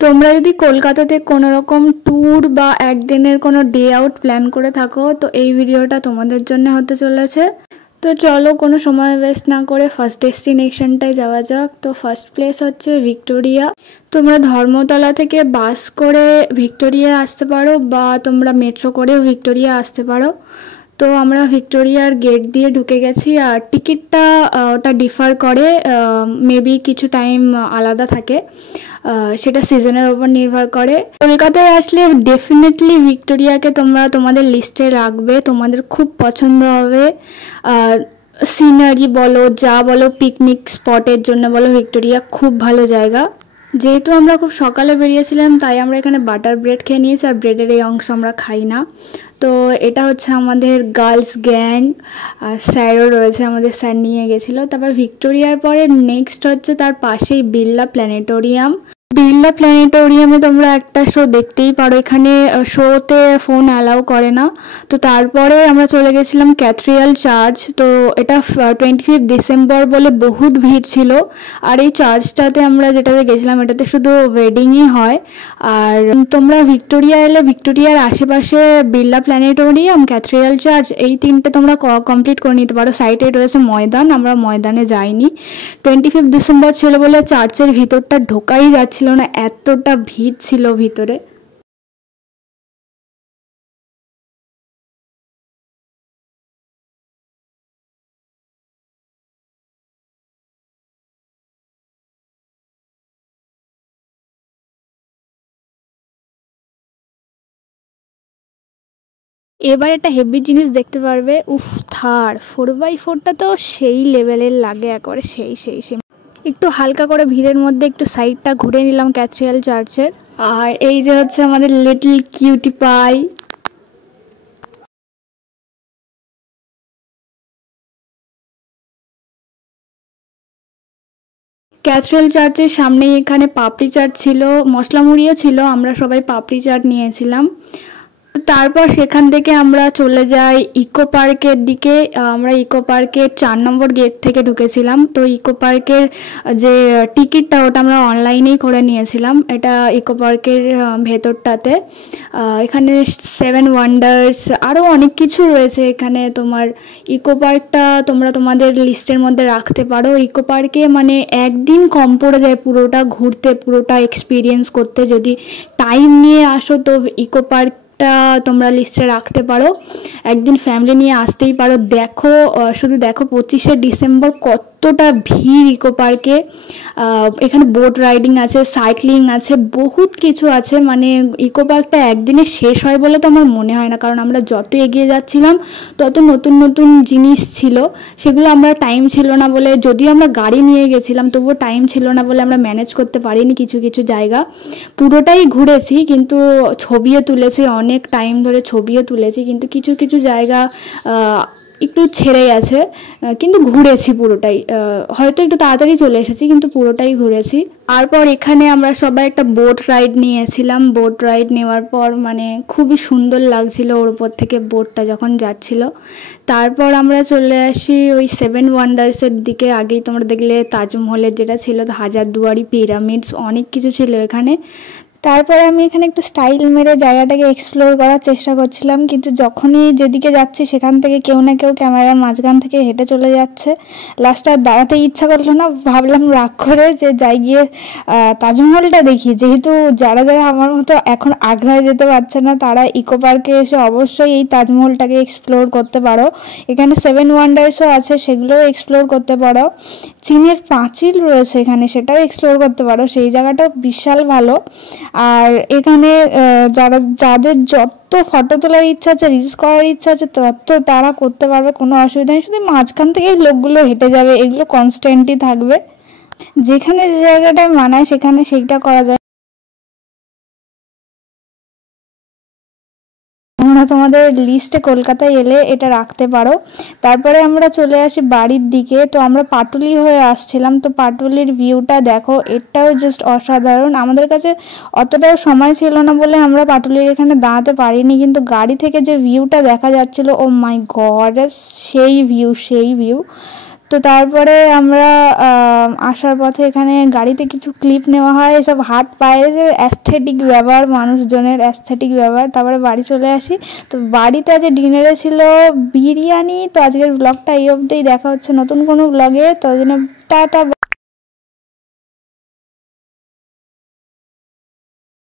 তোমরা যদি কলকাতাতে কোনো রকম ট্যুর বা একদিনের কোনো ডে আউট প্ল্যান করে থাকো তো এই ভিডিওটা তোমাদের জন্য হতে চলেছে। তো চলো কোনো সময় ওয়েস্ট না করে ফার্স্ট ডেস্টিনেশনটায় যাওয়া যাক। তো ফার্স্ট প্লেস হচ্ছে ভিক্টোরিয়া। তোমরা ধর্মতলা থেকে বাস করে ভিক্টোরিয়া আসতে পারো বা তোমরা মেট্রো করেও ভিক্টোরিয়া আসতে পারো। তো আমরা ভিক্টোরিয়ার গেট দিয়ে ঢুকে গেছি, আর টিকিটটা ওটা ডিফার করে, মেবি কিছু টাইম আলাদা থাকে, সেটা সিজনের ওপর নির্ভর করে। কলকাতায় আসলে ডেফিনেটলি ভিক্টোরিয়াকে তোমরা তোমাদের লিস্টে রাখবে, তোমাদের খুব পছন্দ হবে। সিনারি বলো, যা বলো, পিকনিক স্পটের জন্য বলো, ভিক্টোরিয়া খুব ভালো জায়গা। যেহেতু আমরা খুব সকালে বেরিয়েছিলাম তাই আমরা এখানে বাটার ব্রেড খেয়ে নিয়েছি, আর ব্রেডের এই অংশ আমরা খাই না। তো এটা হচ্ছে আমাদের গার্লস গ্যাং, আর স্যারও রয়েছে, আমাদের স্যার নিয়ে গেছিলো। তারপর ভিক্টোরিয়ার পরে নেক্সট হচ্ছে তার পাশেই বিড়লা প্ল্যানেটোরিয়াম। বিড়লা প্ল্যানেটোরিয়ামে তোমরা একটা শো দেখতেই পারো, এখানে শোতে ফোন অ্যালাউ করে না। তো তারপরে আমরা চলে গেছিলাম ক্যাথিড্রাল চার্চ। তো এটা 25 ডিসেম্বর বলে বহুত ভিড় ছিল। আর এই চার্চটাতে আমরা যেটাতে গেছিলাম এটাতে শুধু ওয়েডিংই হয়। আর তোমরা ভিক্টোরিয়া এলে ভিক্টোরিয়ার আশেপাশে বিড়লা প্ল্যানেটোরিয়াম, ক্যাথিড্রাল চার্চ, এই তিনটে তোমরা কমপ্লিট করে নিতে পারো। সাইডে রয়েছে ময়দান, আমরা ময়দানে যাইনি। 25 ডিসেম্বর ছিল বলে চার্চের ভিতরটা ঢোকাই যাচ্ছিল না, এতটা ভিড় ছিল ভিতরে। এবার একটা হেভি জিনিস দেখতে পারবে, উফ, থার 4x4টা তো সেই লেভেলের লাগে, একবারে সেই সেই সেই। একটু হালকা করে ভিড়ের মধ্যে একটু সাইডটা ঘুরে নিলাম ক্যাথিড্রাল চার্চের। আর এই যে হচ্ছে আমাদের লিটল কিউটি পাই। ক্যাথিড্রাল চার্চের সামনেই এখানে পাপড়ি চাট ছিল, মশলা মুড়িও ছিল, আমরা সবাই পাপড়ি চাট নিয়েছিলাম। তারপর সেখান থেকে আমরা চলে যাই ইকো পার্কের দিকে। আমরা ইকো পার্কের 4 নম্বর গেট থেকে ঢুকেছিলাম। তো ইকো পার্কের যে টিকিটটা ওটা আমরা অনলাইনেই করে নিয়েছিলাম। এটা ইকো পার্কের ভেতরটাতে এখানে 7 ওয়ান্ডার্স আরও অনেক কিছু রয়েছে এখানে। তোমার ইকো পার্কটা তোমরা তোমাদের লিস্টের মধ্যে রাখতে পারো। ইকো পার্কে মানে একদিন কম পড়ে যায় পুরোটা ঘুরতে, পুরোটা এক্সপিরিয়েন্স করতে। যদি টাইম নিয়ে আসো তো ইকো পার্ক তোমরা লিস্টে রাখতে পারো, একদিন ফ্যামিলি নিয়ে আসতেই পারো। দেখো, শুধু দেখো 25শে ডিসেম্বর কতটা ভিড় ইকো পার্কে। এখানে বোট রাইডিং আছে, সাইক্লিং আছে, বহুত কিছু আছে। মানে ইকো পার্কটা একদিনে শেষ হয় বলে তো আমার মনে হয় না, কারণ আমরা যত এগিয়ে যাচ্ছিলাম তত নতুন নতুন জিনিস ছিল, সেগুলো আমরা টাইম ছিল না বলে, যদিও আমরা গাড়ি নিয়ে গেছিলাম তবুও টাইম ছিল না বলে আমরা ম্যানেজ করতে পারিনি কিছু কিছু জায়গা। পুরোটাই ঘুরেছি, কিন্তু ছবিও তুলেছি, অনেক টাইম ধরে ছবিও তুলেছি, কিন্তু কিছু কিছু জায়গা একটু ছেড়ে গেছে, কিন্তু ঘুরেছি পুরোটাই। হয়তো একটু তাড়াতাড়ি চলে এসেছি কিন্তু পুরোটাই ঘুরেছি। তারপর এখানে আমরা সবাই একটা বোট রাইড নিয়েছিলাম। বোট রাইড নেওয়ার পর মানে খুবই সুন্দর লাগছিল ওর উপর থেকে বোটটা যখন যাচ্ছিল। তারপর আমরা চলে আসি ওই 7 ওয়ান্ডার্সের দিকে। আগেই তোমরা দেখলে তাজমহলের যেটা ছিল, হাজারদুয়ারি, পিরামিডস, অনেক কিছু ছিল এখানে। তারপরে আমি এখানে একটু স্টাইল মেরে জায়গাটাকে এক্সপ্লোর করার চেষ্টা করছিলাম, কিন্তু যখনই যেদিকে যাচ্ছি সেখান থেকে কেউ না কেউ ক্যামেরার মাঝখান থেকে হেঁটে চলে যাচ্ছে। লাস্টে আর দাঁড়াতে ইচ্ছা করলো না, ভাবলাম রাগ করে যে যাই গিয়ে তাজমহলটা দেখি। যেহেতু যারা যারা আমার মতো এখন আগ্রায় যেতে পারছে না তারা ইকো পার্কে এসে অবশ্যই এই তাজমহলটাকে এক্সপ্লোর করতে পারো। এখানে 7 ওয়ান্ডার্সও আছে, সেগুলোও এক্সপ্লোর করতে পারো। চীনের পাঁচিল রয়েছে এখানে, সেটাও এক্সপ্লোর করতে পারো, সেই জায়গাটাও বিশাল ভালো। আর এখানে যাদের যত ফটো তোলার ইচ্ছা আছে, রিলস করার ইচ্ছা আছে, তত তারা করতে পারবে, কোনো অসুবিধা নেই। শুধু মাঝখান থেকে লোকগুলো হেঁটে যাবে, এগুলো কনস্ট্যান্টই থাকবে। যেখানে যে জায়গাটায় মানায় সেখানে সেইটা করা যায়। তোমরা তোমাদের লিস্টে কলকাতায় এলে এটা রাখতে পারো। তারপরে আমরা চলে আসি বাড়ির দিকে। তো আমরা পাটুলি হয়ে আসছিলাম, তো পাটুলির ভিউটা দেখো, এটাও জাস্ট অসাধারণ। আমাদের কাছে অতটাও সময় ছিল না বলে আমরা পাটুলির এখানে দাঁড়াতে পারিনি, কিন্তু গাড়ি থেকে যে ভিউটা দেখা যাচ্ছিল, ও মাই গড, সেই ভিউ সেই ভিউ। তো তারপরে আমরা আসার পথে এখানে গাড়িতে কিছু ক্লিপ নেওয়া হয়, এসব হাত পায়ের যে অ্যাস্থেটিক ব্যাপার, মানুষজনের অ্যাস্থেটিক ব্যাপার। তারপরে বাড়ি চলে আসি। তো বাড়িতে আজকে ডিনারে ছিল বিরিয়ানি। তো আজকের ব্লগটা এই অবধিই, দেখা হচ্ছে নতুন কোনো ব্লগে। ততদিনে টাটা।